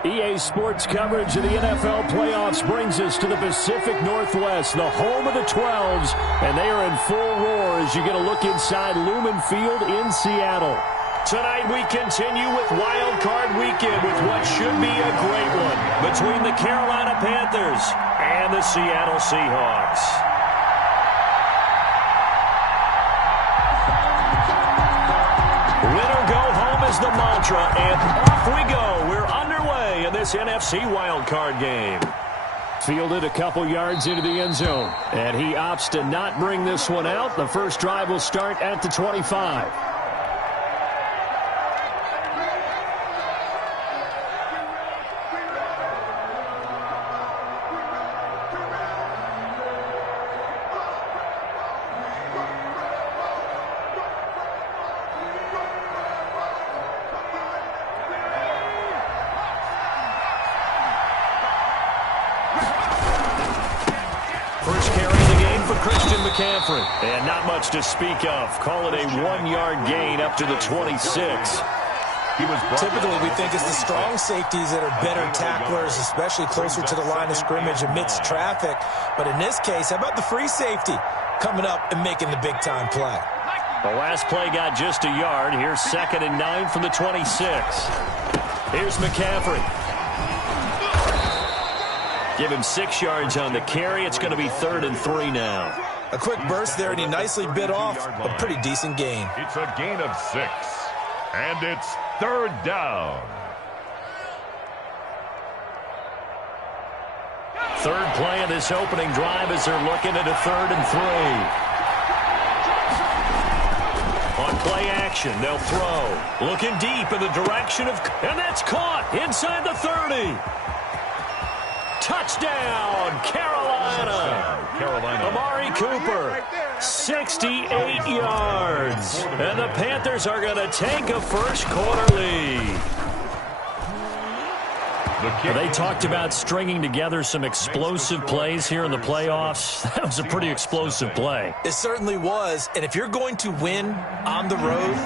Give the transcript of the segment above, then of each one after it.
EA Sports coverage of the NFL playoffs brings us to the Pacific Northwest, the home of the 12s, and they are in full roar as you get a look inside Lumen Field in Seattle. Tonight we continue with Wild Card Weekend with what should be a great one between the Carolina Panthers and the Seattle Seahawks. Win or go home is the mantra, and off we go. We're underway in this NFC wildcard game. Fielded a couple yards into the end zone, and he opts to not bring this one out. The first drive will start at the 25. And not much to speak of. Call it a 1-yard gain up to the 26. Typically, we think it's the strong safeties that are better tacklers, especially closer to the line of scrimmage amidst traffic. But in this case, how about the free safety coming up and making the big-time play? The last play got just a yard. Here's 2nd and 9 from the 26. Here's McCaffrey. Give him 6 yards on the carry. It's going to be 3rd and 3 now. A quick burst there, and he nicely bit off a pretty decent gain. It's a gain of 6, and it's 3rd down. Third play of this opening drive as they're looking at a 3rd and 3. On play action, they'll throw. Looking deep in the direction of, and that's caught inside the 30. Touchdown, Carolina. Amari Cooper, 68 yards. And the Panthers are going to take a first-quarter lead. They talked about stringing together some explosive plays here in the playoffs. That was a pretty explosive play. It certainly was. And if you're going to win on the road,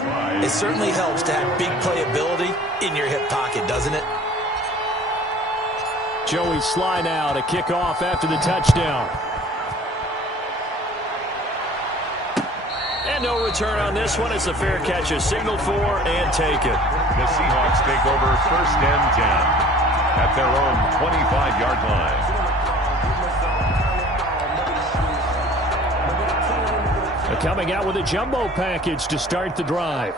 it certainly helps to have big playability in your hip pocket, doesn't it? Joey Sly now to kick off after the touchdown. And no return on this one as the fair catch is signaled for and taken. The Seahawks take over 1st and 10 at their own 25-yard line. They're coming out with a jumbo package to start the drive.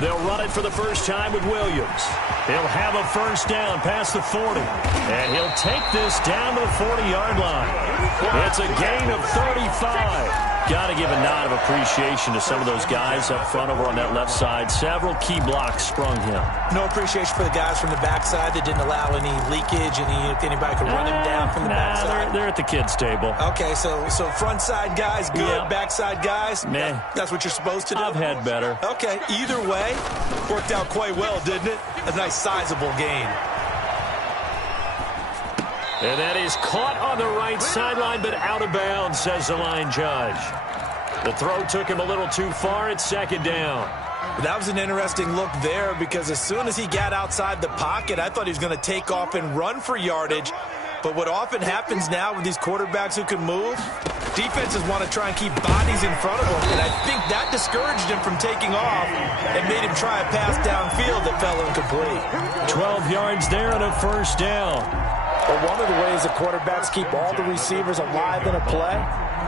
They'll run it for the first time with Williams. He'll have a first down past the 40. And he'll take this down to the 40-yard line. It's a gain of 35. Got to give a nod of appreciation to some of those guys up front over on that left side. Several key blocks sprung him. No appreciation for the guys from the backside that didn't allow any leakage, if anybody could run him down from the backside. They're at the kids' table. Okay, so front side guys good, yeah. Backside guys, man, that's what you're supposed to do? I've had better. Okay, either way, worked out quite well, didn't it? A nice sizable gain. And that is caught on the right sideline, but out of bounds, says the line judge. The throw took him a little too far. It's 2nd down. That was an interesting look there because as soon as he got outside the pocket, I thought he was going to take off and run for yardage. But what often happens now with these quarterbacks who can move, defenses want to try and keep bodies in front of them. And I think that discouraged him from taking off and made him try a pass downfield that fell incomplete. 12 yards there and a first down. Well, one of the ways the quarterbacks keep all the receivers alive in a play,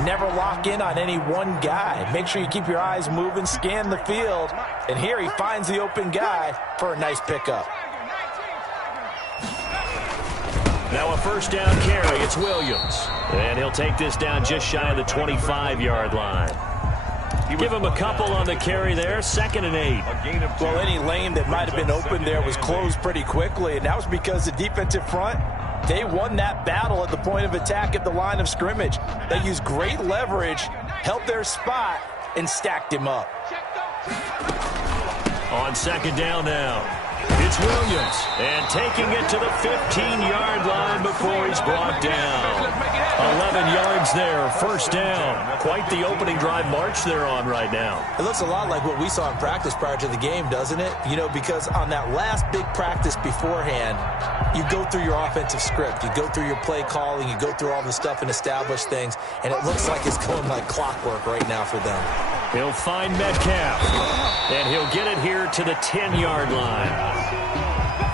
never lock in on any one guy. Make sure you keep your eyes moving, scan the field. And here he finds the open guy for a nice pickup. Now a first down carry. It's Williams. And he'll take this down just shy of the 25-yard line. Give him a couple on the carry there. 2nd and 8. Well, any lane that might have been open there was closed pretty quickly, and that was because the defensive front, they won that battle at the point of attack at the line of scrimmage. They used great leverage, held their spot, and stacked him up. On 2nd down now, It's Williams. And taking it to the 15-yard line before he's brought down. 11 yards there, first down. Quite the opening drive march they're on right now. It looks a lot like what we saw in practice prior to the game, doesn't it? You know, because on that last big practice beforehand, you go through your offensive script. You go through your play calling. You go through all the stuff and establish things. And it looks like it's going like clockwork right now for them. He'll find Metcalf. And he'll get it here to the 10-yard line.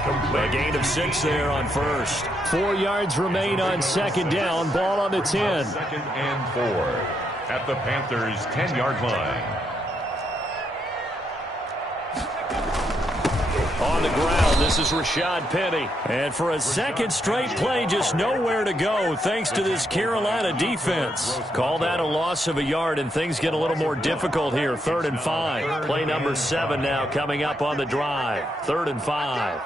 A gain of 6 there on first. 4 yards remain on second down. Ball on the 10. Second and 4 at the Panthers' 10-yard line. On the ground, this is Rashad Penny. And for a second straight play, just nowhere to go thanks to this Carolina defense. Call that a loss of a yard, and things get a little more difficult here. 3rd and 5. Play number 7 now coming up on the drive. 3rd and 5.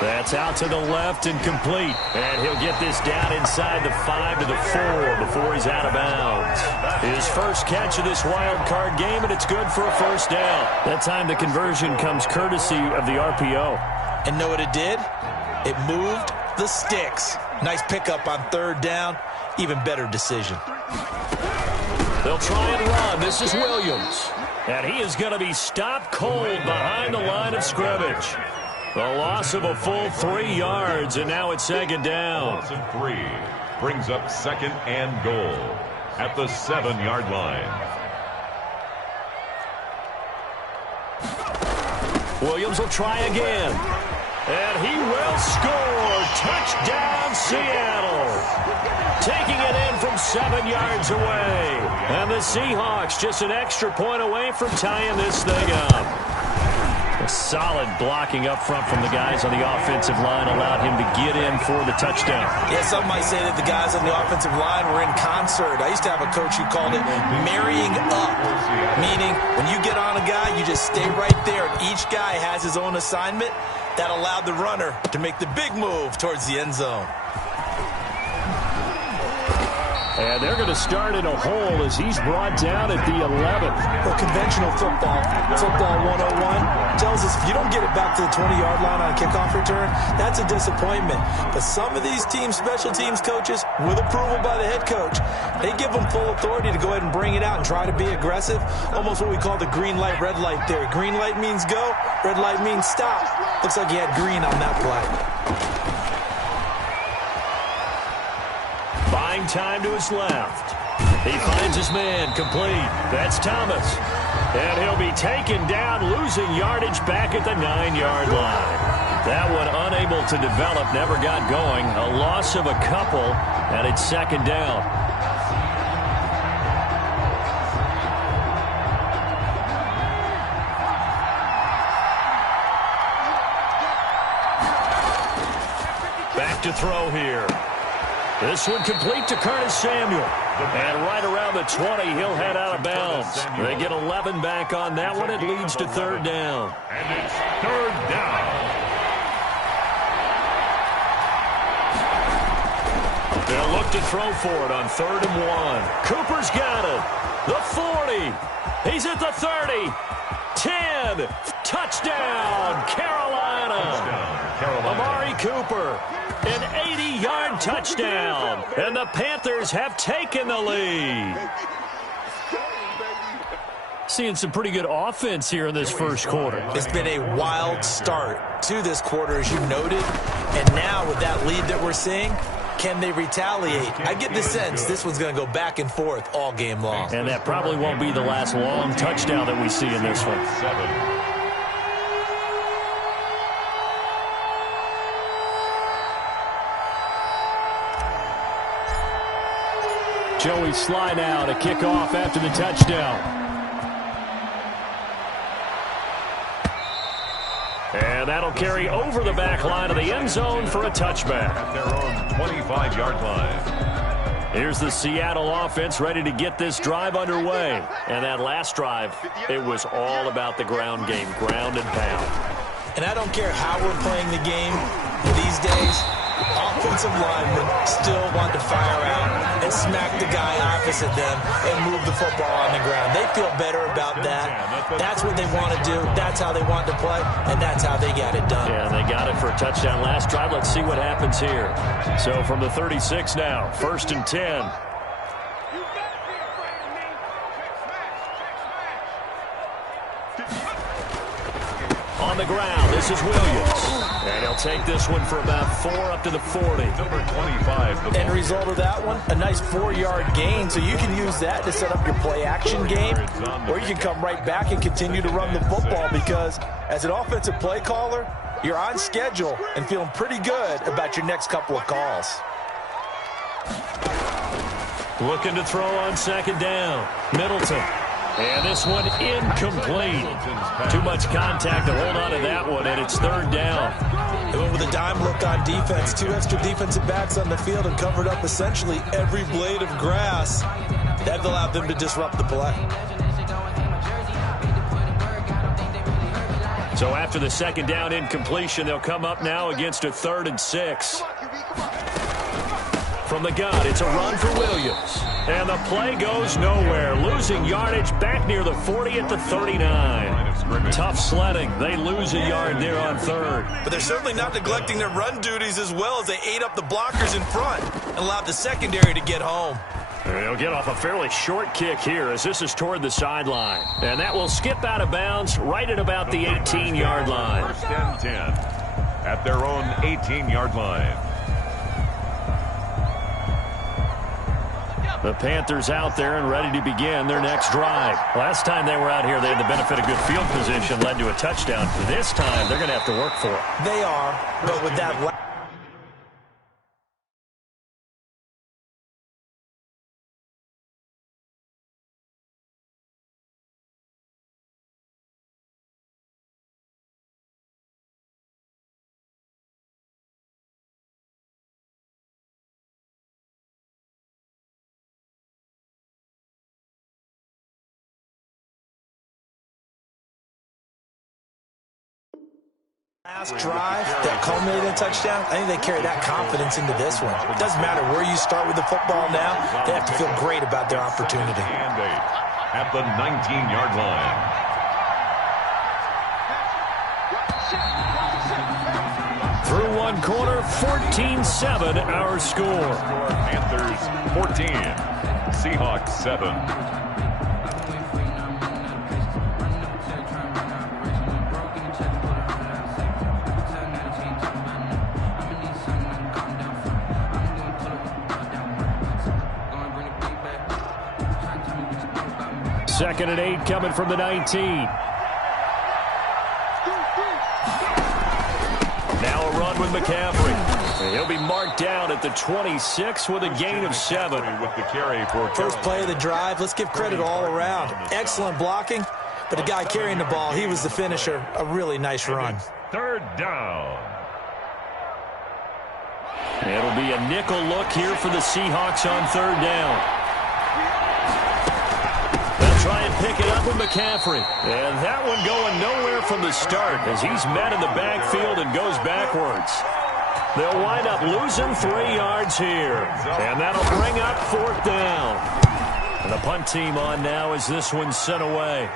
That's out to the left and complete. And he'll get this down inside the 5 to the 4 before he's out of bounds. His first catch of this wild card game, and it's good for a first down. That time the conversion comes courtesy of the RPO. And know what it did? It moved the sticks. Nice pickup on 3rd down. Even better decision. They'll try and run. This is Williams. And he is going to be stopped cold behind the line of scrimmage. The loss of a full 3 yards, and now it's second down. Loss of 3 brings up second and goal at the 7-yard line. Williams will try again. And he will score. Touchdown, Seattle. Taking it in from 7 yards away. And the Seahawks just an extra point away from tying this thing up. A solid blocking up front from the guys on the offensive line allowed him to get in for the touchdown. Yeah, some might say that the guys on the offensive line were in concert. I used to have a coach who called it marrying up, meaning when you get on a guy, you just stay right there, and each guy has his own assignment. That allowed the runner to make the big move towards the end zone. And they're going to start in a hole as he's brought down at the 11. Well, conventional football 101, tells us if you don't get it back to the 20-yard line on a kickoff return, that's a disappointment. But some of these team special teams coaches, with approval by the head coach, they give them full authority to go ahead and bring it out and try to be aggressive. Almost what we call the green light, red light theory. Green light means go, red light means stop. Looks like he had green on that play. Buying time to his left. He finds his man complete. That's Thomas. And he'll be taken down, losing yardage back at the 9-yard line. That one unable to develop, never got going. A loss of a couple, and it's second down. Back to throw here. This one complete to Curtis Samuel. And right around the 20, he'll head out of bounds. They get 11 back on that one. It leads to 3rd down. And it's 3rd down. They'll look to throw for it on 3rd and 1. Cooper's got it. The 40. He's at the 30. 10. Touchdown, Carolina. Amari Cooper. An 80-yard touchdown. And the Panthers have taken the lead. Seeing some pretty good offense here in this first quarter. It's been a wild start to this quarter, as you noted. And now with that lead that we're seeing, can they retaliate? I get the sense this one's going to go back and forth all game long. And that probably won't be the last long touchdown that we see in this one. 7. Joey slide out, a kickoff after the touchdown. And that'll carry over the back line of the end zone for a touchback. At their own 25-yard line. Here's the Seattle offense ready to get this drive underway. And that last drive, it was all about the ground game, ground and pound. And I don't care how we're playing the game these days. Offensive linemen still want to fire out and smack the guy opposite them and move the football on the ground. They feel better about that. That's what they want to do. That's how they want to play, and that's how they got it done. Yeah, they got it for a touchdown last drive. Let's see what happens here. So from the 36 now, 1st and 10. On the ground, this is Williams. And he'll take this one for about 4 up to the 40. Number 25. End result of that one, a nice 4-yard gain. So you can use that to set up your play-action game, or you can come right back and continue to run the football because as an offensive play caller, you're on schedule and feeling pretty good about your next couple of calls. Looking to throw on 2nd down. Middleton. And this one incomplete. Too much contact to hold on to that one, and it's 3rd down. They went with a dime look on defense. 2 extra defensive backs on the field and covered up essentially every blade of grass. That allowed them to disrupt the play. So after the 2nd down incompletion, they'll come up now against a 3rd and 6. From the gun, it's a run for Williams. And the play goes nowhere. Losing yardage back near the 40 at the 39. Tough sledding. They lose a yard there on 3rd. But they're certainly not neglecting their run duties as well as they ate up the blockers in front and allowed the secondary to get home. And they'll get off a fairly short kick here as this is toward the sideline. And that will skip out of bounds right at about the 18-yard line. 1st and 10 at their own 18-yard line. The Panthers out there and ready to begin their next drive. Last time they were out here, they had the benefit of good field position, led to a touchdown. For this time, they're going to have to work for it. They are, but with that... Last drive that culminated in a touchdown, I think they carry that confidence into this one. It doesn't matter where you start with the football now. They have to feel great about their opportunity. And 8 at the 19-yard line. Through one quarter, 14-7 our score. Panthers 14, Seahawks 7. Second and 8 coming from the 19. Now a run with McCaffrey. And he'll be marked down at the 26 with a gain of 7. With the carry for First play of the drive, let's give credit all around. Excellent blocking, but the guy carrying the ball, he was the finisher. A really nice run. 3rd down. It'll be a nickel look here for the Seahawks on 3rd down. Try and pick it up with McCaffrey. And that one going nowhere from the start as he's met in the backfield and goes backwards. They'll wind up losing 3 yards here. And that'll bring up 4th down. And the punt team on now as this one's sent away.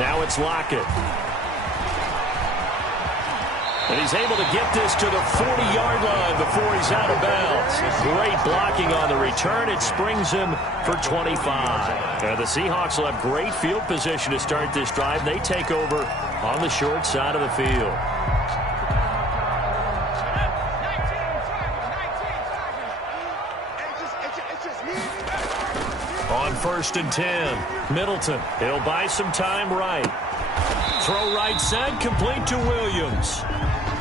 Now it's Lockett. And he's able to get this to the 40-yard line before he's out of bounds. Great blocking on the return. It springs him for 25. And the Seahawks will have great field position to start this drive. They take over on the short side of the field. On 1st and 10, Middleton. He'll buy some time right. Throw right side, complete to Williams.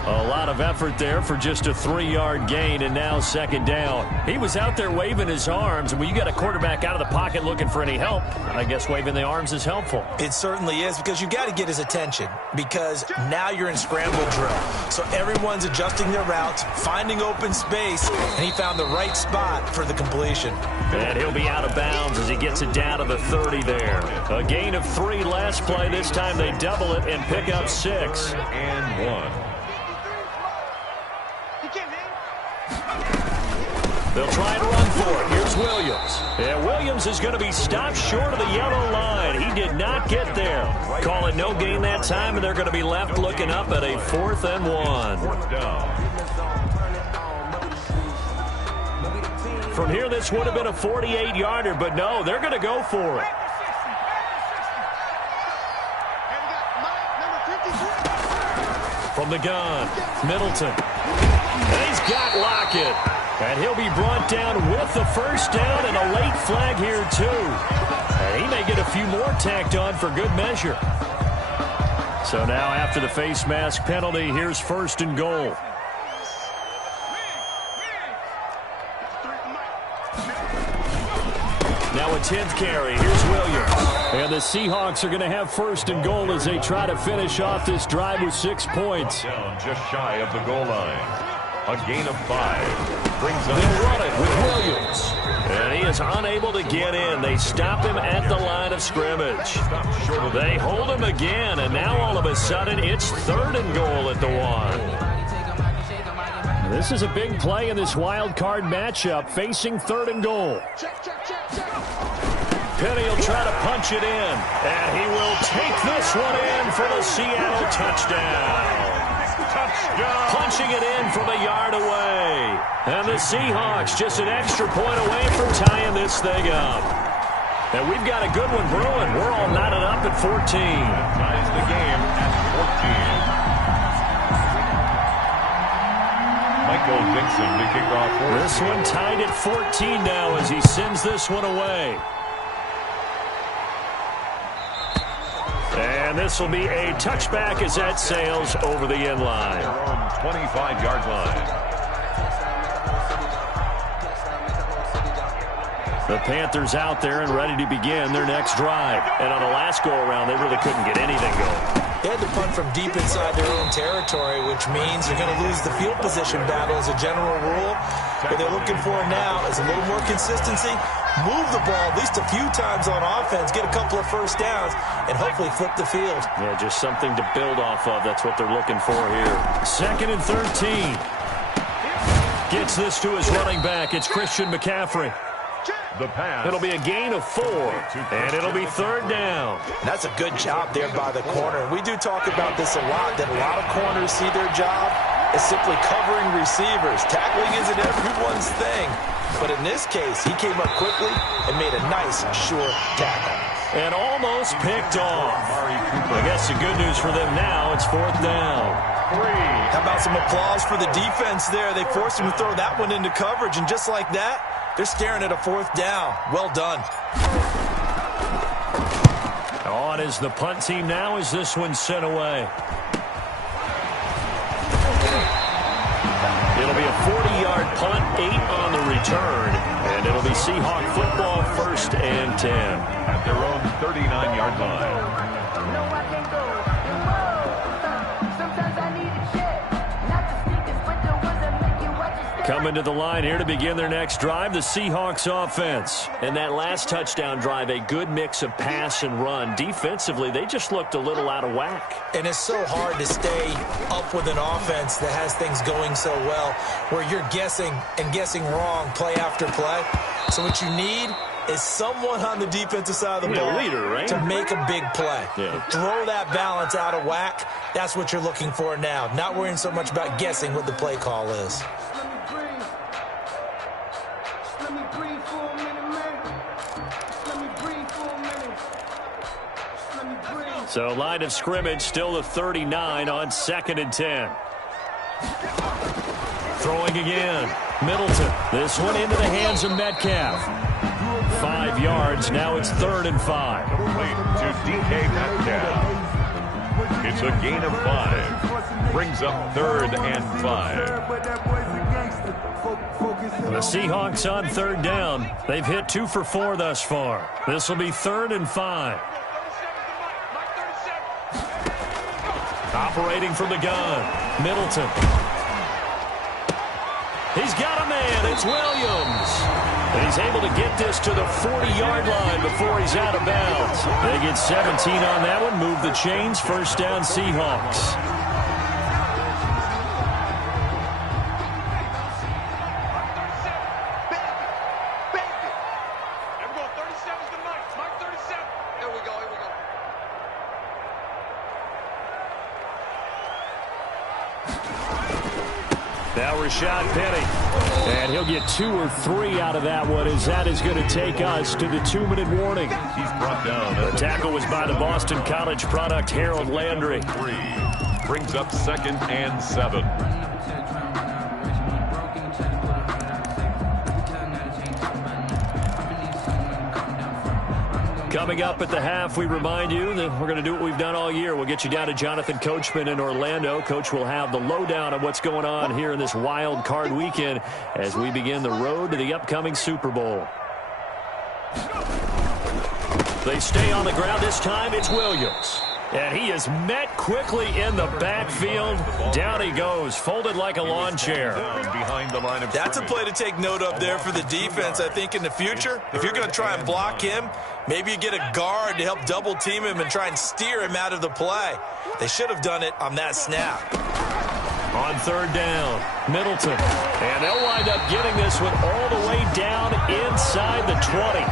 A lot of effort there for just a 3-yard gain, and now 2nd down. He was out there waving his arms, and when you got a quarterback out of the pocket looking for any help, I guess waving the arms is helpful. It certainly is, because you got to get his attention, because now you're in scramble drill. So everyone's adjusting their routes, finding open space, and he found the right spot for the completion. And he'll be out of bounds as he gets it down to the 30 there. A gain of 3 last play. This time they double it and pick up 6. And 1. They'll try and run for it. Here's Williams. And Williams is going to be stopped short of the yellow line. He did not get there. Call it no gain that time, and they're going to be left looking up at a 4th and 1. Fourth down. From here, this would have been a 48-yarder, but no, they're going to go for it. From the gun, Middleton. And he's got Lockett. And he'll be brought down with the first down and a late flag here, too. And he may get a few more tacked on for good measure. So now after the face mask penalty, here's 1st and goal. Now a 10th carry. Here's Williams. And the Seahawks are going to have 1st and goal as they try to finish off this drive with 6 points. Down just shy of the goal line. A gain of 5. Brings up. They'll run it with Williams. And he is unable to get in. They stop him at the line of scrimmage. They hold him again, and now all of a sudden it's 3rd and goal at the 1. This is a big play in this wild card matchup, facing 3rd and goal. Penny will try to punch it in, and he will take this one in for the Seattle touchdown. Punching it in from a yard away. And the Seahawks just an extra point away from tying this thing up. And we've got a good one brewing. We're all knotted up at 14. Ties the game at 14. Michael Dixon to kick off. This one tied at 14 now as he sends this one away. And this will be a touchback as that sails over the end line. 25-yard line. The Panthers out there and ready to begin their next drive. And on the last go-around, they really couldn't get anything going. They had to punt from deep inside their own territory, which means you're going to lose the field position battle as a general rule. What they're looking for now is a little more consistency, move the ball at least a few times on offense, get a couple of first downs, and hopefully flip the field. Yeah, just something to build off of. That's what they're looking for here. 2nd and 13. Gets this to his running back. It's Christian McCaffrey. The pass. It'll be a gain of 4, and it'll be 3rd down. That's a good job there by the corner. We do talk about this a lot, that a lot of corners see their job as simply covering receivers. Tackling isn't everyone's thing. But in this case, he came up quickly and made a nice, short tackle. And almost picked off. I guess the good news for them now, it's 4th down. How about some applause for the defense there? They forced him to throw that one into coverage, and just like that, they're staring at a 4th down. Well done. On is the punt team now as this one's sent away. It'll be a 40-yard punt, 8 on the return, and it'll be Seahawk football 1st and 10. At their own 39-yard line. Coming to the line here to begin their next drive, the Seahawks offense. And that last touchdown drive, a good mix of pass and run. Defensively, they just looked a little out of whack. And it's so hard to stay up with an offense that has things going so well, where you're guessing and guessing wrong play after play. So what you need is someone on the defensive side of the ball leader, right? to make a big play. Yeah. Throw that balance out of whack. That's what you're looking for now. Not worrying so much about guessing what the play call is. So line of scrimmage still the 39 on 2nd and 10. Throwing again. Middleton. This one into the hands of Metcalf. 5 yards. Now it's 3rd and 5. Complete to DK Metcalf. It's a gain of 5. Brings up 3rd and 5. The Seahawks on 3rd down. They've hit 2 for 4 thus far. This will be 3rd and 5. Operating from the gun. Middleton. He's got a man. It's Williams. And he's able to get this to the 40-yard line before he's out of bounds. They get 17 on that one. Move the chains. 1st down Seahawks. Now Rashad Penny. And he'll get 2 or 3 out of that one, as that is going to take us to the 2-minute warning. He's brought down. The tackle was by the Boston College product, Harold Landry. 3. Brings up 2nd and 7. Coming up at the half, we remind you that we're going to do what we've done all year. We'll get you down to Jonathan Coachman in Orlando. Coach will have the lowdown of what's going on here in this wild card weekend as we begin the road to the upcoming Super Bowl. They stay on the ground this time. It's Williams. And he is met quickly in the backfield. Down he goes, folded like a lawn chair. Behind the line of That's a play to take note of there for the defense. I think in the future, if you're going to try and block him, maybe you get a guard to help double team him and try and steer him out of the play. They should have done it on that snap. On 3rd down, Middleton. And they'll wind up getting this one all the way down inside the 20.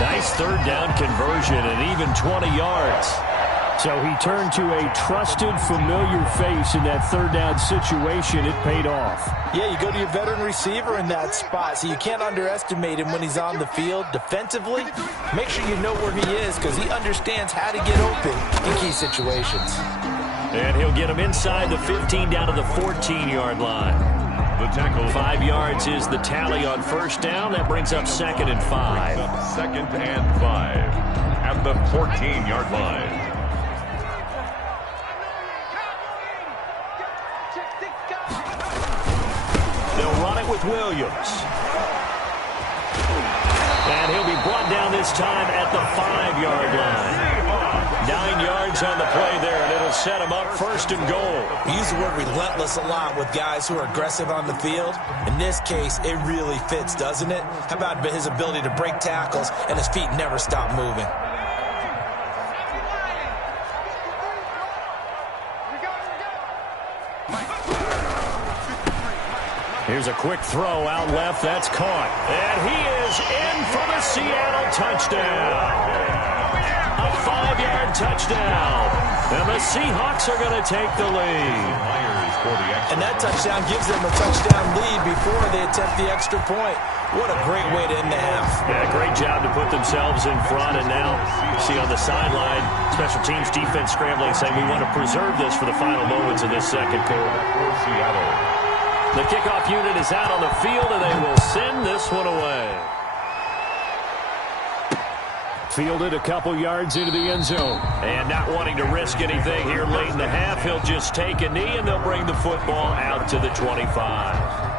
Nice 3rd down conversion and even 20 yards. So he turned to a trusted, familiar face in that 3rd down situation. It paid off. Yeah, you go to your veteran receiver in that spot, so you can't underestimate him when he's on the field. Defensively, make sure you know where he is because he understands how to get open in key situations. And he'll get him inside the 15 down to the 14-yard line. the tackle. 5 yards is the tally on 1st down. That brings up 2nd and 5. 2nd and 5 at the 14-yard line. They'll run it with Williams. And he'll be brought down this time at the 5-yard line. 9 yards on the play there, and it'll set him up 1st and goal. We use the word relentless a lot with guys who are aggressive on the field. In this case, it really fits, doesn't it? How about his ability to break tackles and his feet never stop moving? Here's a quick throw out left. That's caught. And he is in for the Seattle touchdown. A 5-yard touchdown. And the Seahawks are going to take the lead. And that touchdown gives them a touchdown lead before they attempt the extra point. What a great way to end the half. Yeah, great job to put themselves in front. And now, see on the sideline, special teams defense scrambling, saying we want to preserve this for the final moments of this second quarter. Seattle. The kickoff unit is out on the field, and they will send this one away. Fielded a couple yards into the end zone. And not wanting to risk anything here late in the half, he'll just take a knee, and they'll bring the football out to the 25.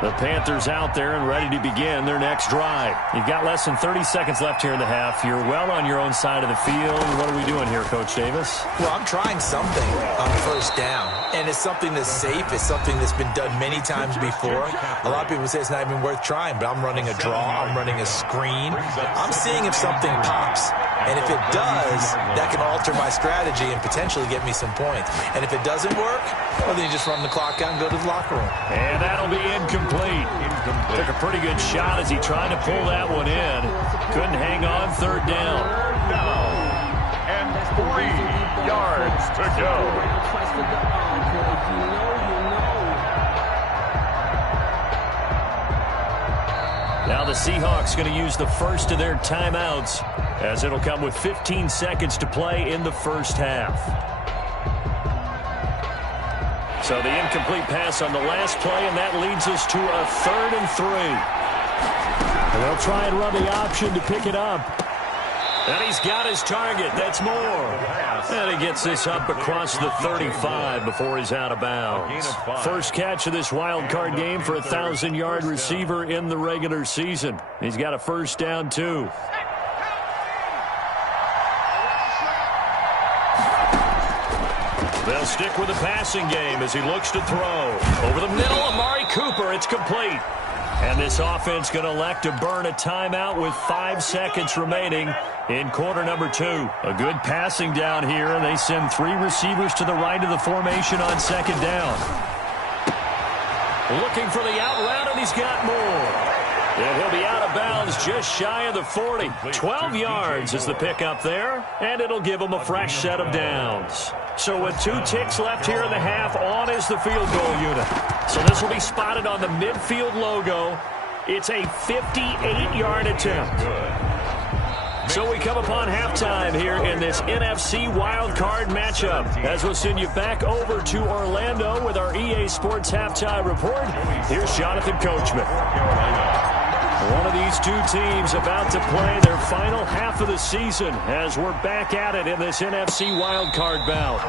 The Panthers out there and ready to begin their next drive. You've got less than 30 seconds left here in the half. You're well on your own side of the field. What are we doing here, Coach Davis? Well, I'm trying something on 1st down. And it's something that's safe. It's something that's been done many times before. A lot of people say it's not even worth trying, but I'm running a draw. I'm running a screen. I'm seeing if something pops. And if it does, that can alter my strategy and potentially get me some points. And if it doesn't work, well, then you just run the clock out and go to the locker room. And that'll be incomplete. Took a pretty good shot as he tried to pull that one in. Couldn't hang on 3rd down. And 3 yards to go. Now the Seahawks going to use the first of their timeouts as it'll come with 15 seconds to play in the 1st half. So the incomplete pass on the last play, and that leads us to a 3rd and 3. And they'll try and run the option to pick it up. And he's got his target. That's more. And he gets this up across the 35 before he's out of bounds. First catch of this wild card game for a 1,000-yard receiver in the regular season. He's got a 1st down, too. They'll stick with the passing game as he looks to throw. Over the middle, Amari Cooper. It's complete. And this offense going to elect to burn a timeout with 5 seconds remaining in quarter number 2. A good passing down here, and they send 3 receivers to the right of the formation on 2nd down. Looking for the out route, and he's got more. And he'll be of bounds just shy of the 40. 12 yards is the pickup there, and it'll give them a fresh set of downs. So with 2 ticks left here in the half, on is the field goal unit. So this will be spotted on the midfield logo. It's a 58-yard attempt. So we come upon halftime here in this NFC wildcard matchup. As we'll send you back over to Orlando with our EA Sports halftime report, here's Jonathan Coachman. One of these 2 teams about to play their final half of the season as we're back at it in this NFC wildcard bout.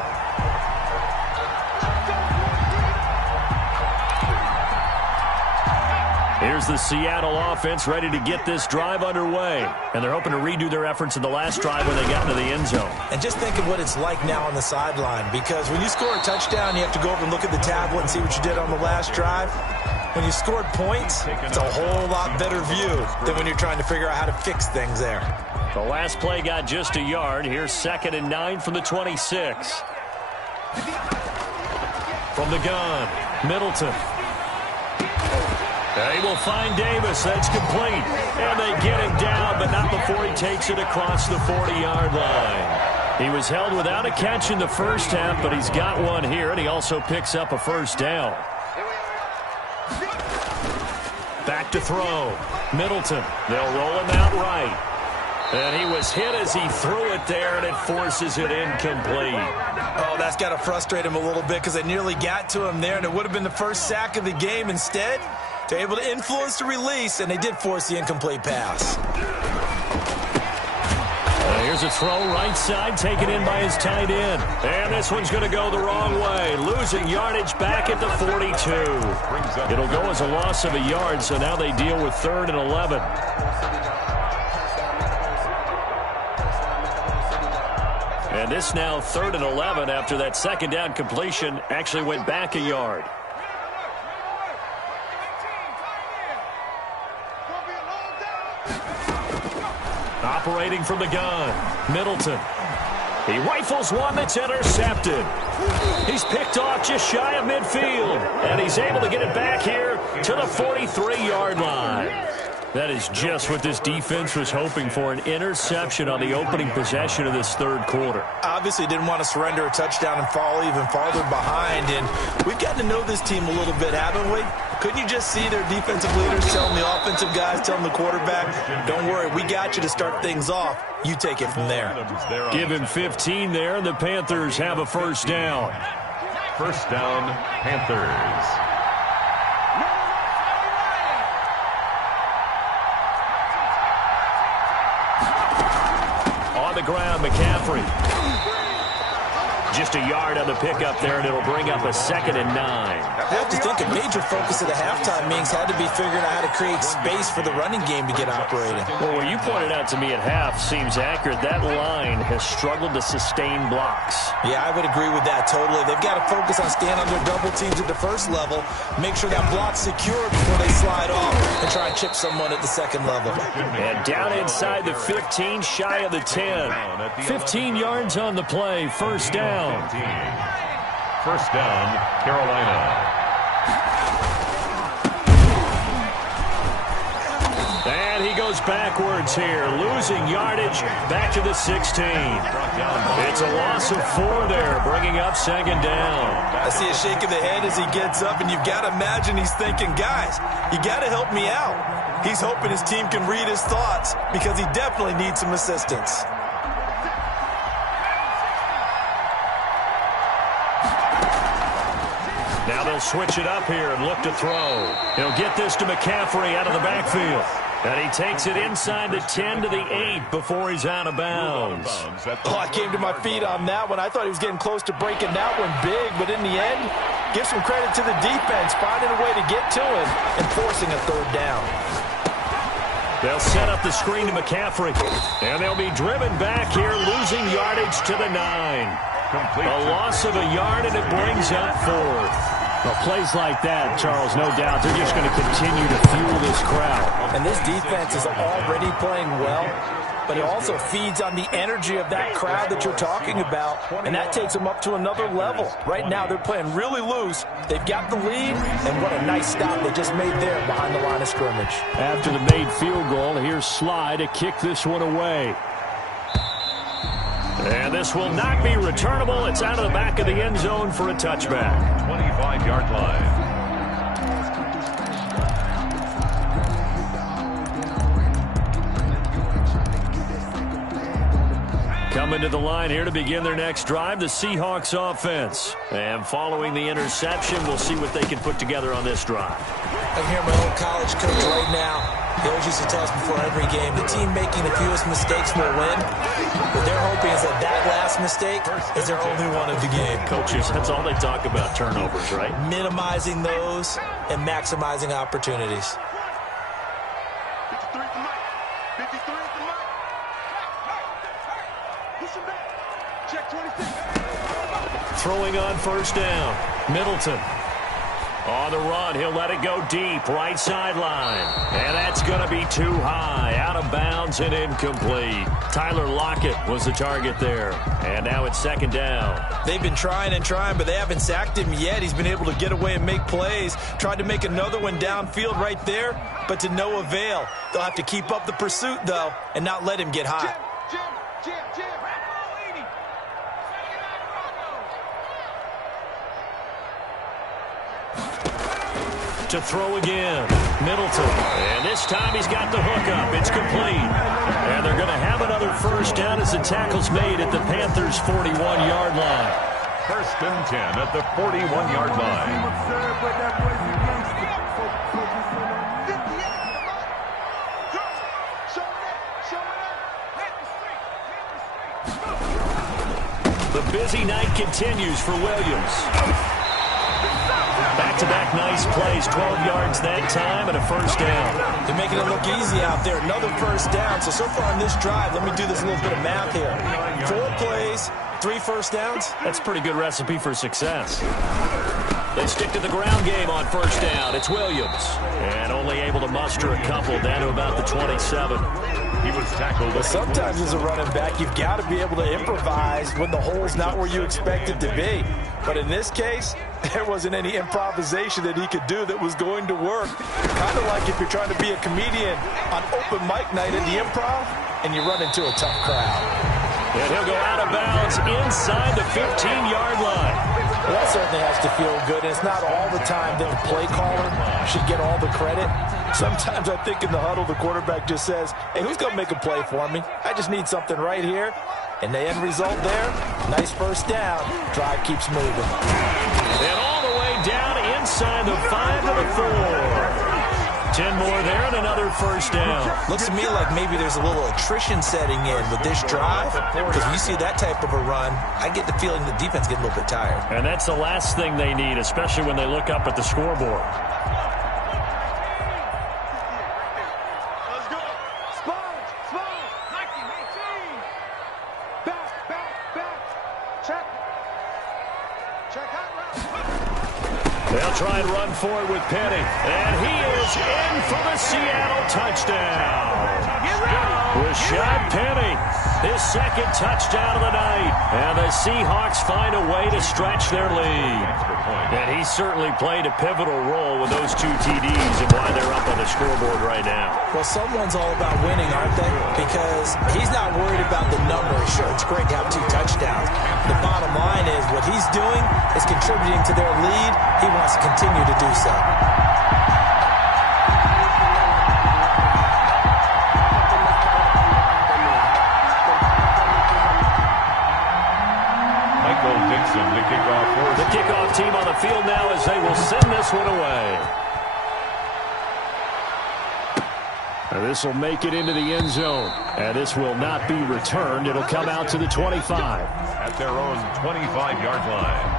Here's the Seattle offense ready to get this drive underway. And they're hoping to redo their efforts in the last drive when they got into the end zone. And just think of what it's like now on the sideline, because when you score a touchdown, you have to go over and look at the tablet and see what you did on the last drive. When you scored points, it's a whole lot better view than when you're trying to figure out how to fix things there. The last play got just a yard. Here's 2nd and 9 from the 26. From the gun, Middleton. They will find Davis. That's complete. And they get him down, but not before he takes it across the 40-yard line. He was held without a catch in the first half, but he's got one here, and he also picks up a first down. Back to throw. Middleton. They'll roll him out right. And he was hit as he threw it there, and it forces it incomplete. Oh, that's got to frustrate him a little bit because they nearly got to him there, and it would have been the first sack of the game. Instead, they're able to influence the release, and they did force the incomplete pass. Here's a throw right side, taken in by his tight end. And this one's going to go the wrong way. Losing yardage back at the 42. It'll go as a loss of a yard, so now they deal with 3rd and 11. And this now 3rd and 11 after that second down completion actually went back a yard. Operating from the gun, Middleton. He rifles one that's intercepted. He's picked off just shy of midfield, and he's able to get it back here to the 43-yard line. That is just what this defense was hoping for, an interception on the opening possession of this 3rd quarter. Obviously didn't want to surrender a touchdown and fall even farther behind, and we've gotten to know this team a little bit, haven't we? Couldn't you just see their defensive leaders telling the offensive guys, telling the quarterback, don't worry, we got you to start things off. You take it from there. Give him 15 there, and the Panthers have a first down. First down, Panthers. On the ground, McCaffrey. Just a yard on the pickup there, and it'll bring up a 2nd and 9. I have to think a major focus of the halftime meetings had to be figuring out how to create space for the running game to get operating. Well, what you pointed out to me at half seems accurate. That line has struggled to sustain blocks. Yeah, I would agree with that totally. They've got to focus on staying on their double teams at the first level, make sure that block's secure before they slide off and try and chip someone at the second level. And down inside the 15, shy of the 10. 15 yards on the play, first down. First down, Carolina. And he goes backwards here, losing yardage back to the 16. It's a loss of 4 there, bringing up 2nd down. I see a shake of the head as he gets up, and you've got to imagine he's thinking, guys, you got to help me out. He's hoping his team can read his thoughts because he definitely needs some assistance. Now they'll switch it up here and look to throw. He'll get this to McCaffrey out of the backfield. And he takes it inside the 10 to the 8 before he's out of bounds. Oh, I came to my feet on that one. I thought he was getting close to breaking that one big, but in the end, give some credit to the defense, finding a way to get to him and forcing a 3rd down. They'll set up the screen to McCaffrey. And they'll be driven back here, losing yardage to the 9. A loss of a yard, and it brings up 4th. Well, plays like that, Charles, no doubt, they're just going to continue to fuel this crowd. And this defense is already playing well. but it also feeds on the energy of that crowd that you're talking about, and that takes them up to another level. Right now, they're playing really loose. They've got the lead, and what a nice stop they just made there behind the line of scrimmage. After the made field goal, here's Sly to kick this one away. And this will not be returnable. It's out of the back of the end zone for a touchback. 25-yard line. Coming to the line here to begin their next drive, the Seahawks offense. And following the interception, we'll see what they can put together on this drive. I can hear my old college coach right now. He always used to tell us before every game, the team making the fewest mistakes will win. What they're hoping is that that last mistake is their only one of the game. Coaches, that's all they talk about, turnovers, right? Minimizing those and maximizing opportunities. Throwing on first down. Middleton. On the run, he'll let it go deep, right sideline. And that's going to be too high, out of bounds and incomplete. Tyler Lockett was the target there. And now it's second down. They've been trying and trying, but they haven't sacked him yet. He's been able to get away and make plays. Tried to make another one downfield right there, but to no avail. They'll have to keep up the pursuit, though, and not let him get hot. To throw again, Middleton. And this time he's got the hookup. It's complete. And they're going to have another first down as the tackle's made at the Panthers' 41-yard line. First and 10 at the 41-yard line. The busy night continues for Williams. Back-to-back nice plays, 12 yards that time and a first down. They're making it look easy out there. Another first down. So far on this drive, let me do this little bit of math here. 4 plays, 3 first downs. That's a pretty good recipe for success. They stick to the ground game on first down. It's Williams. And only able to muster a couple down to about the 27. He was tackled. But sometimes as a running back, you've got to be able to improvise when the hole's not where you expect it to be. But in this case, there wasn't any improvisation that he could do that was going to work. Kind of like if you're trying to be a comedian on open mic night at the Improv and you run into a tough crowd. And he'll go out of bounds inside the 15-yard line. Well, that certainly has to feel good. And it's not all the time that the play caller should get all the credit. Sometimes I think in the huddle, the quarterback just says, hey, who's going to make a play for me? I just need something right here. And the end result there, nice first down. Drive keeps moving. And all the way down inside the 5 to the 4. 10 more there and another first down. Looks to me like maybe there's a little attrition setting in with this drive. Because when you see that type of a run, I get the feeling the defense getting a little bit tired. And that's the last thing they need, especially when they look up at the scoreboard. They'll try and run for it with Penny. And he is in for the Seattle touchdown. Rashad Penny, his second touchdown of the night. And the Seahawks find a way to stretch their lead. And he certainly played a pivotal role with those 2 TDs and why they're up on the scoreboard right now. Well, someone's all about winning, aren't they? Because he's not worried about the numbers. Sure, it's great to have 2 touchdowns. The bottom line is what he's doing is contributing to their lead. He wants to continue to do so. The kickoff team on the field now as they will send this one away. And this will make it into the end zone. And this will not be returned. It'll come out to the 25. At their own 25-yard line.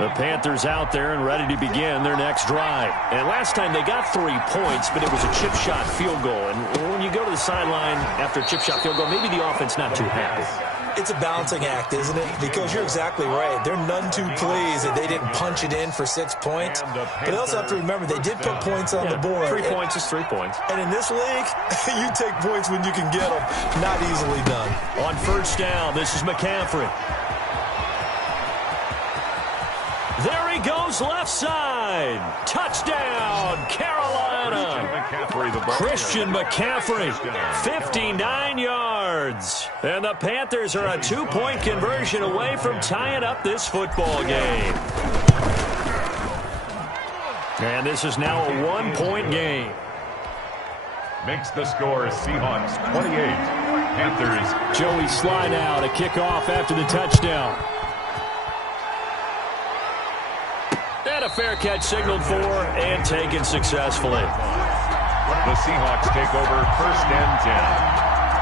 The Panthers out there and ready to begin their next drive. And last time they got 3 points, but it was a chip shot field goal. And when you go to the sideline after a chip shot field goal, maybe the offense not too happy. It's a balancing act, isn't it? Because you're exactly right. They're none too pleased that they didn't punch it in for 6 points. But they also have to remember they did put points on the board. 3 points is 3 points. And in this league, you take points when you can get them. Not easily done. On first down, this is McCaffrey. There he goes left side. Touchdown, Carolina. Christian McCaffrey, 59 yards. And the Panthers are a 2-point conversion away from tying up this football game. And this is now a 1-point game. Makes the score Seahawks 28. Panthers. Joey slide out, a kickoff after the touchdown. And a fair catch signaled for and taken successfully. The Seahawks take over first and 10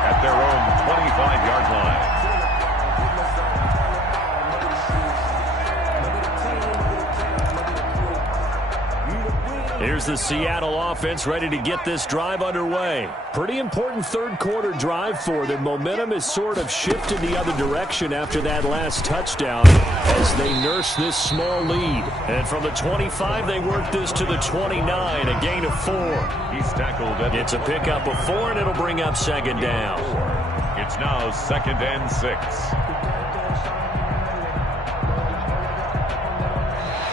at their own 25-yard line. Here's the Seattle offense ready to get this drive underway. Pretty important third quarter drive for them. Momentum is sort of shifted the other direction after that last touchdown as they nurse this small lead. And from the 25, they work this to the 29, a gain of 4. He's tackled. It's a pickup of 4, and it'll bring up second down. It's now 2nd and 6.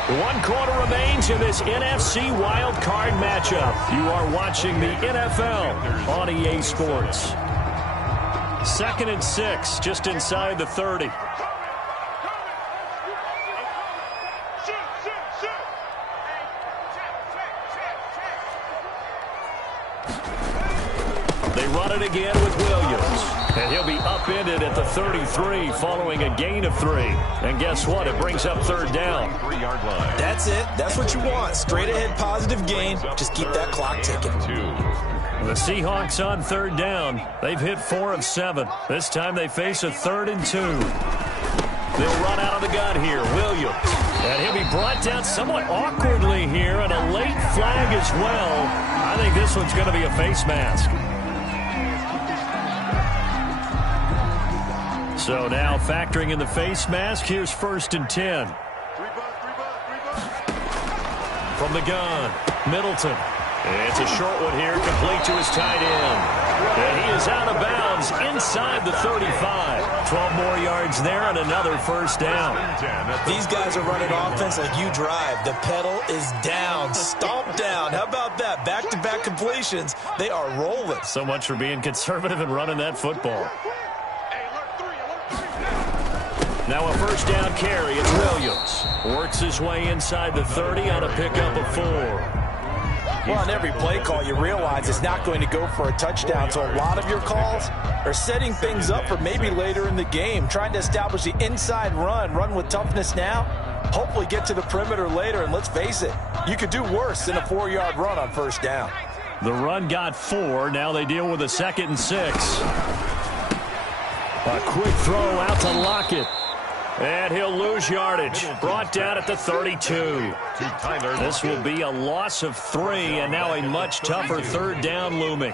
1 quarter remains in this NFC Wild Card matchup. You are watching the NFL on EA Sports. 2nd and 6, just inside the 30. They run it again with Williams. And he'll be upended at the 33 following a gain of 3. And guess what? It brings up third down. 3-yard line. That's it. That's what you want. Straight ahead positive gain. Just keep that clock ticking. 2. The Seahawks on third down. They've hit 4 of 7. This time they face a 3rd and 2. They'll run out of the gun here. Williams. And he'll be brought down somewhat awkwardly here. And a late flag as well. I think this one's going to be a face mask. So now factoring in the face mask, here's 1st and 10. From the gun, Middleton. It's a short one here, complete to his tight end. And he is out of bounds inside the 35. 12 more yards there and another first down. These guys are running offense like you drive. The pedal is down, stomped down. How about that? Back-to-back completions. They are rolling. So much for being conservative and running that football. Now a first down carry. It's Williams. Works his way inside the 30 on a pickup of 4. Well, on every play call, you realize it's not going to go for a touchdown. So a lot of your calls are setting things up for maybe later in the game, trying to establish the inside run with toughness now, hopefully get to the perimeter later. And let's face it, you could do worse than a 4-yard run on first down. The run got 4. Now they deal with a 2nd and 6. A quick throw out to Lockett. And he'll lose yardage. Brought down at the 32. This will be a loss of 3, and now a much tougher third down looming.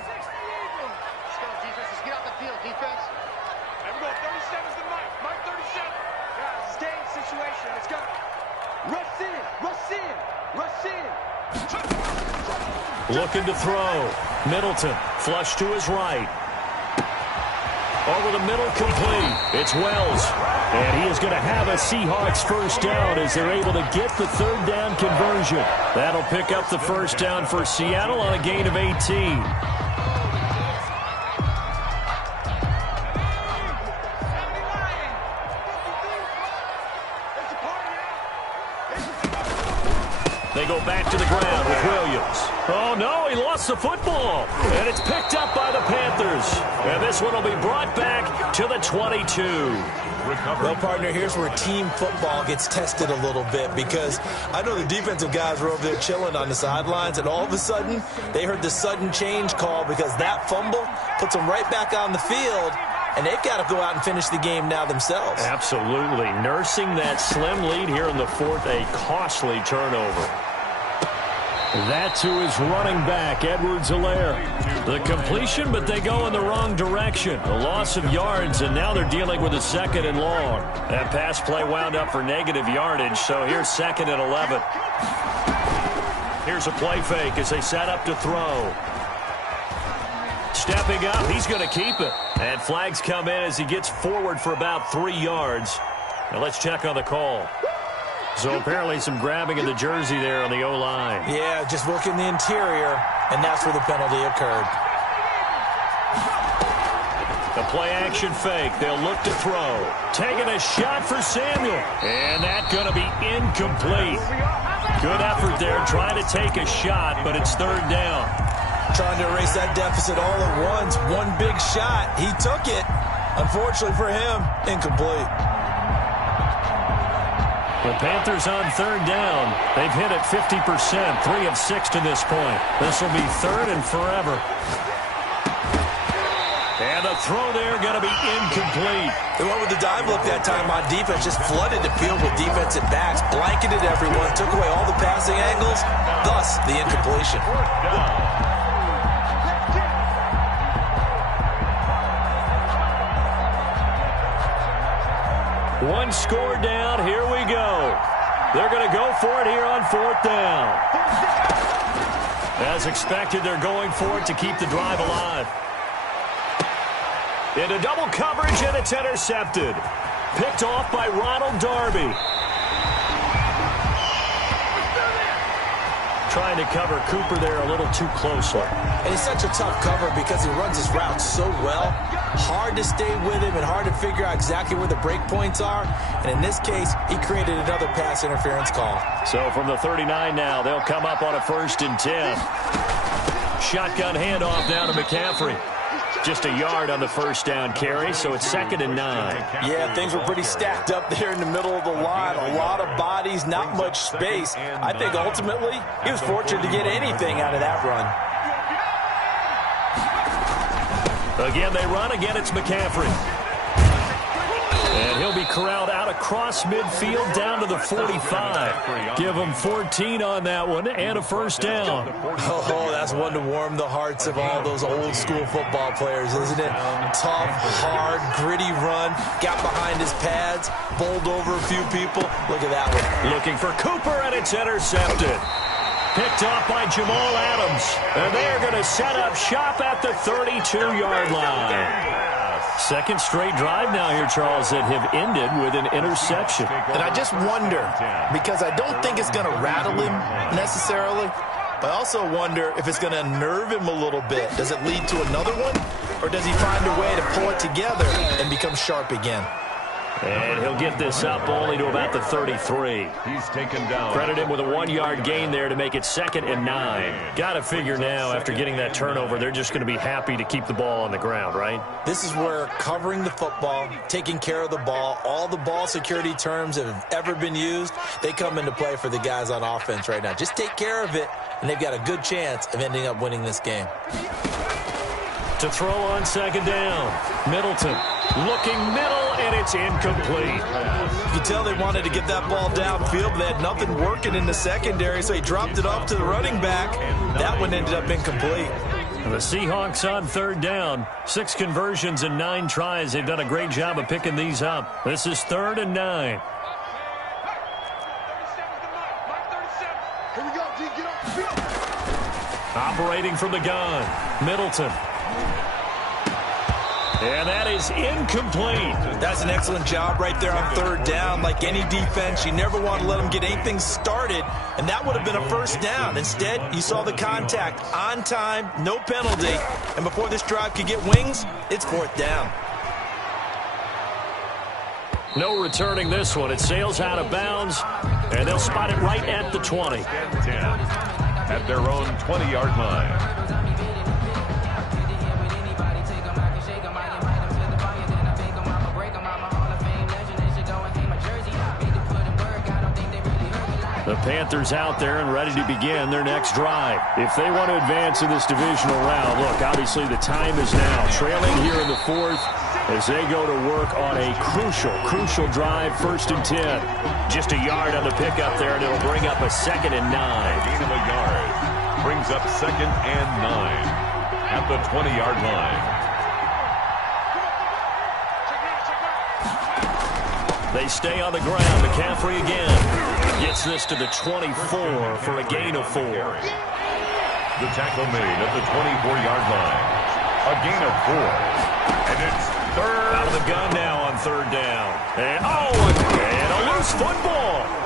Looking to throw. Middleton, flush to his right. Over the middle, complete. It's Wells. And he is going to have a Seahawks first down as they're able to get the third down conversion. That'll pick up the first down for Seattle on a gain of 18. They go back to the ground with Williams. Oh, no, he lost the football. And it's picked up by the Panthers. And this one will be brought back to the 22. Well, partner, here's where team football gets tested a little bit, because I know the defensive guys were over there chilling on the sidelines, and all of a sudden they heard the sudden change call because that fumble puts them right back on the field, and they've got to go out and finish the game now themselves. Absolutely. Nursing that slim lead here in the fourth, a costly turnover. That to his running back, Edwards-Helaire. The completion, but they go in the wrong direction. A loss of yards, and now they're dealing with a 2nd and long. That pass play wound up for negative yardage, so here's 2nd and 11. Here's a play fake as they set up to throw. Stepping up, he's going to keep it. And flags come in as he gets forward for about 3 yards. Now let's check on the call. So apparently some grabbing of the jersey there on the O-line. Yeah, just working the interior, and that's where the penalty occurred. The play-action fake. They'll look to throw. Taking a shot for Samuel. And that's going to be incomplete. Good effort there trying to take a shot, but it's 3rd down. Trying to erase that deficit all at once. One big shot. He took it. Unfortunately for him, incomplete. The Panthers on 3rd down. They've hit it 50%, 3 of 6 to this point. This will be 3rd and forever. And the throw there going to be incomplete. They went with the dive look that time on defense, just flooded the field with defensive backs, blanketed everyone, took away all the passing angles, thus the incompletion. One score down. Here we go. They're going to go for it here on 4th down. As expected, they're going for it to keep the drive alive. Into double coverage, and it's intercepted. Picked off by Ronald Darby. Trying to cover Cooper there a little too closely. And he's such a tough cover because he runs his routes so well. Hard to stay with him and hard to figure out exactly where the break points are. And in this case, he created another pass interference call. So from the 39 now, they'll come up on a 1st and 10. Shotgun handoff down to McCaffrey. Just a yard on the 1st down carry, so it's 2nd and 9. Yeah, things were pretty stacked up there in the middle of the line. A lot of bodies, not much space. I think ultimately he was fortunate to get anything out of that run. Again, they run. Again, it's McCaffrey. And he'll be corralled out across midfield down to the 45. Give him 14 on that one and a 1st down. Oh, that's one to warm the hearts of all those old school football players, isn't it? Tough, hard, gritty run. Got behind his pads, bowled over a few people. Look at that one. Looking for Cooper, and it's intercepted. Picked off by Jamal Adams. And they are going to set up shop at the 32-yard line. 2nd straight drive now here, Charles, that have ended with an interception. And I just wonder, because I don't think it's going to rattle him necessarily, but I also wonder if it's going to unnerve him a little bit. Does it lead to another one, or does he find a way to pull it together and become sharp again? And he'll get this up only to about the 33. He's taken down. Credit him with a 1-yard gain there to make it 2nd and 9. Got to figure now, after getting that turnover, they're just going to be happy to keep the ball on the ground, right? This is where covering the football, taking care of the ball, all the ball security terms that have ever been used, they come into play for the guys on offense right now. Just take care of it, and they've got a good chance of ending up winning this game. To throw on 2nd down, Middleton. Looking middle, and it's incomplete. You can tell they wanted to get that ball downfield, but they had nothing working in the secondary, so he dropped it off to the running back. That one ended up incomplete. The Seahawks on 3rd down. 6 conversions and 9 tries. They've done a great job of picking these up. This is 3rd and 9. Operating from the gun, Middleton. And that is incomplete. That's an excellent job right there on 3rd down. Like any defense, you never want to let them get anything started, and that would have been a 1st down. Instead, you saw the contact on time, no penalty, and before this drive could get wings, it's 4th down. No returning this one. It sails out of bounds, and they'll spot it right at the 20. 10 at their own 20-yard line. The Panthers out there and ready to begin their next drive. If they want to advance in this divisional round, look, obviously the time is now. Trailing here in the 4th as they go to work on a crucial drive, 1st and 10. Just a yard on the pickup there, and it'll bring up a 2nd and 9. Gain of a yard. brings up 2nd and 9 at the 20-yard line. They stay on the ground. McCaffrey again gets this to the 24 for a gain of 4. The tackle made at the 24-yard line. A gain of 4. And it's third. Out of the gun now on 3rd down. And a loose football.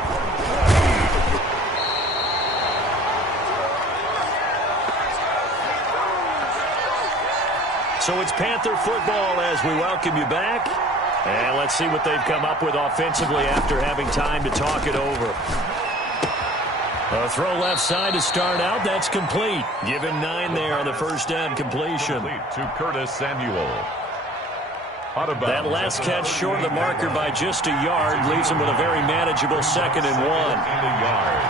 So it's Panther football as we welcome you back. And let's see what they've come up with offensively after having time to talk it over. A throw left side to start out. That's complete. Given 9 there on the first down completion. Complete to Curtis Samuel. That last catch short of the marker by just a yard leaves him with a very manageable 2nd and 1. And a yard.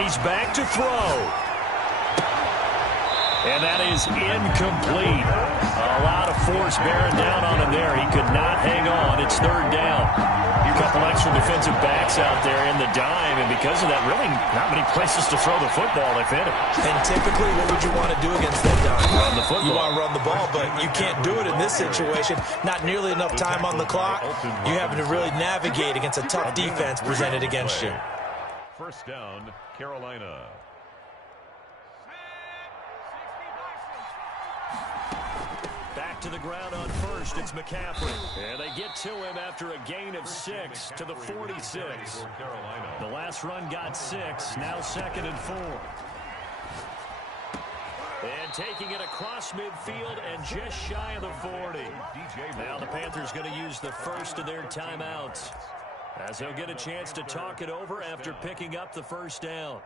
He's back to throw. And that is incomplete. A lot of force bearing down on him there. He could not hang on. It's 3rd down. A couple extra defensive backs out there in the dime, and because of that, really not many places to throw the football if any. And typically, what would you want to do against that dime? Run the football. You want to run the ball, but you can't do it in this situation. Not nearly enough time on the clock. You having to really navigate against a tough defense presented against you. First down, Carolina. Back to the ground on first. It's McCaffrey. And they get to him after a gain of 6 to the 46. The last run got 6. Now 2nd and 4. And taking it across midfield and just shy of the 40. Now the Panthers going to use the first of their timeouts, as they'll get a chance to talk it over after picking up the first down.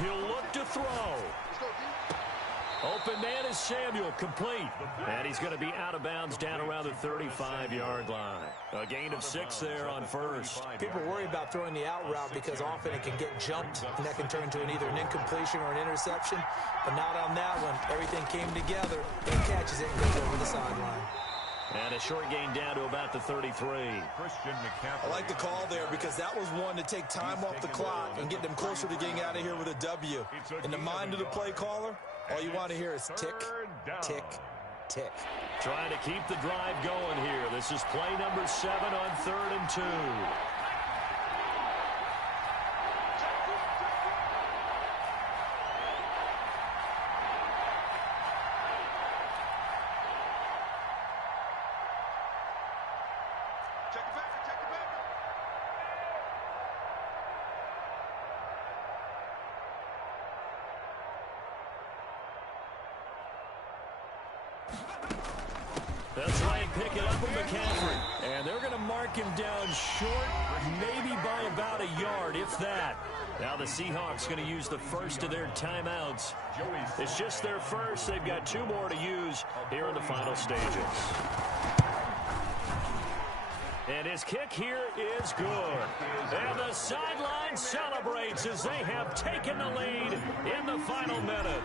He'll look to throw. Open man is Samuel, complete. And he's going to be out of bounds down around the 35-yard line. A gain of 6 there on first. People worry about throwing the out route because often it can get jumped, and that can turn into either an incompletion or an interception. But not on that one. Everything came together, and catches it and goes over the sideline. And a short gain down to about the 33. I like the call there because that was one to take time off the clock and get them closer to getting out of here with a W. In the mind of the play caller, all you want to hear is tick, tick, tick. Trying to keep the drive going here. This is play number 7 on 3rd and 2. They'll try and pick it up with McCaffrey. And they're going to mark him down short, maybe by about a yard, if that. Now the Seahawks going to use the first of their timeouts. It's just their first. They've got 2 more to use here in the final stages. And his kick here is good. And the sideline celebrates as they have taken the lead in the final minute.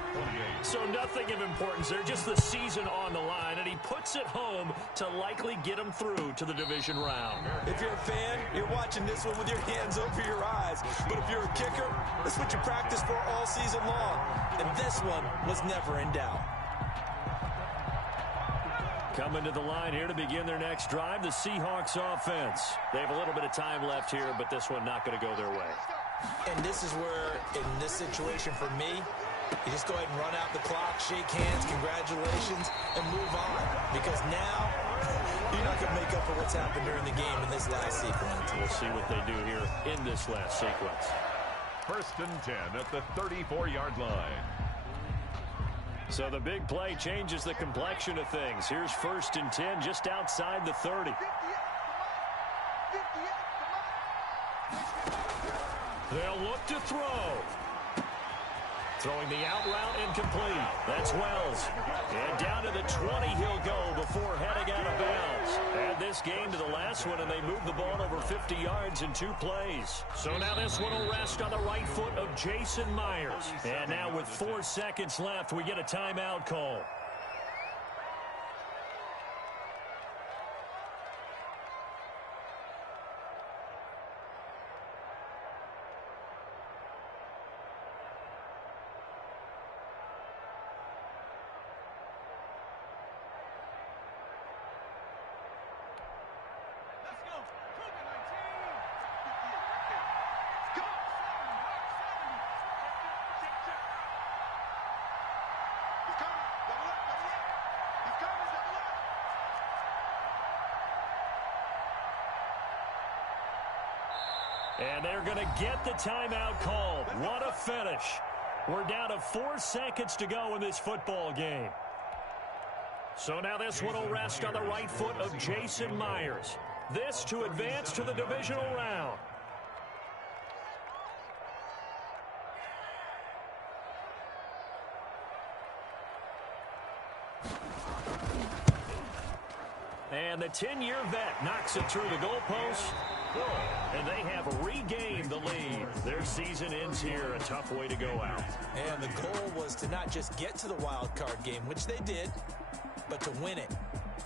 So nothing of importance there, just the season on the line. And he puts it home to likely get them through to the division round. If you're a fan, you're watching this one with your hands over your eyes. But if you're a kicker, that's what you practice for all season long. And this one was never in doubt. Coming to the line here to begin their next drive, the Seahawks offense. They have a little bit of time left here, but this one not going to go their way. And this is where, in this situation for me, you just go ahead and run out the clock, shake hands, congratulations, and move on. Because now, you're not going to make up for what's happened during the game in this last sequence. We'll see what they do here in this last sequence. 1st and 10 at the 34-yard line. So the big play changes the complexion of things. Here's 1st and 10 just outside the 30. They'll look to throw. Throwing the out route incomplete. That's Wells. And down to the 20 he'll go before heading out of bounds. Add this game to the last one, and they move the ball over 50 yards in 2 plays. So now this one will rest on the right foot of Jason Myers. And now with 4 seconds left, we get a timeout call. And they're going to get the timeout called. What a finish. We're down to 4 seconds to go in this football game. So now this one will rest on the right foot of Jason Myers. This to advance to the divisional round. And the 10-year vet knocks it through the goalpost. And they have regained the lead. Their season ends here, a tough way to go out. And the goal was to not just get to the wild card game, which they did, but to win it.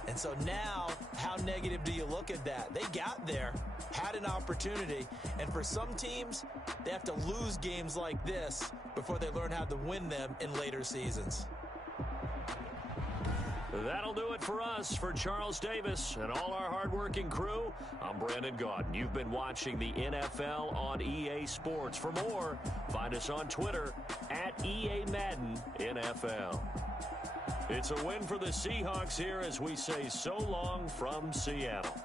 And so now, how negative do you look at that? They got there, had an opportunity, and for some teams, they have to lose games like this before they learn how to win them in later seasons. That'll do it for us. For Charles Davis and all our hardworking crew, I'm Brandon Gaudin. You've been watching the NFL on EA Sports. For more, find us on Twitter at EA Madden NFL. It's a win for the Seahawks here as we say so long from Seattle.